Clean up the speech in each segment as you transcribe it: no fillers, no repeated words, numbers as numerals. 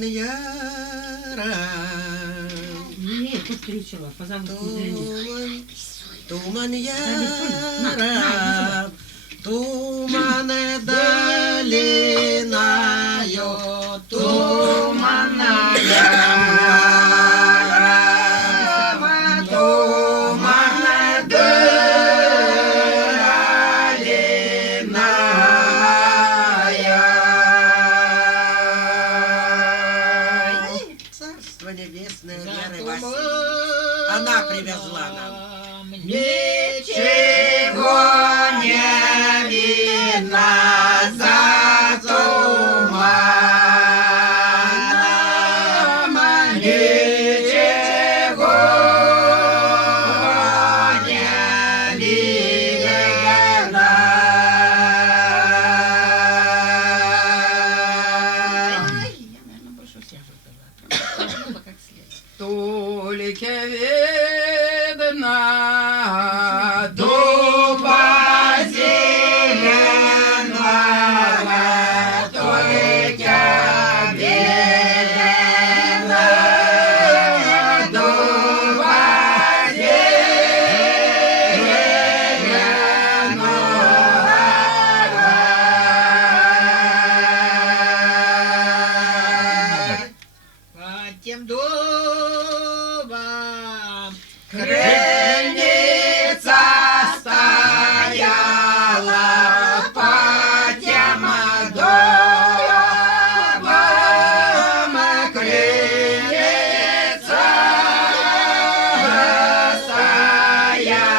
Туман яра. Не, повторичила, пожалуйста, извини. Туман яра. Туман долиною. Туман яра. Небесная Вера Васильевна. Она привезла нам. Ничего не видно за туманом, ничего не видно. Только видно дуба зеленого, только видно дуба зеленого. Под тем дубом крыльница стояла, под тем дубом крыльница стояла.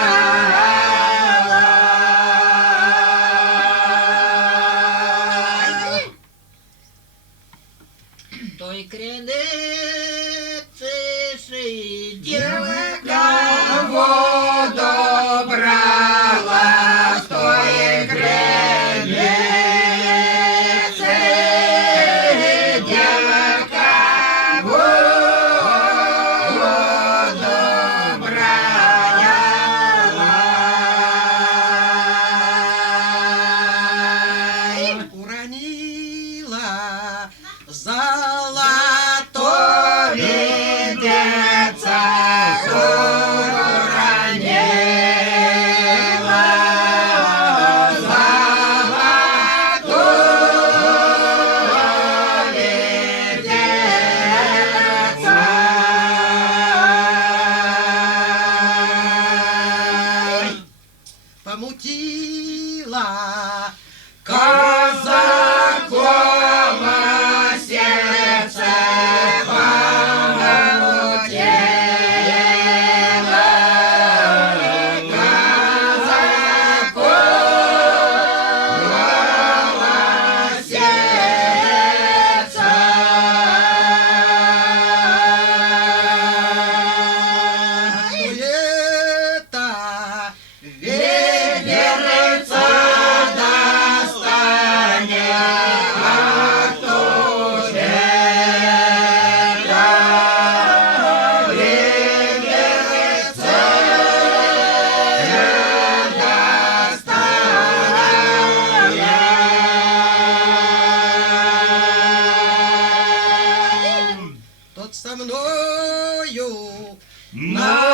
Той крыльницы девка воду брала, с той крыльницы девка воду брала. Уронила золотой ведерца, уронила золотой ведерца. Помутила казакова сердце, помутила казакова сердце. Это ведерца достанет, а кто же это ведерца достанет? Тот со мною на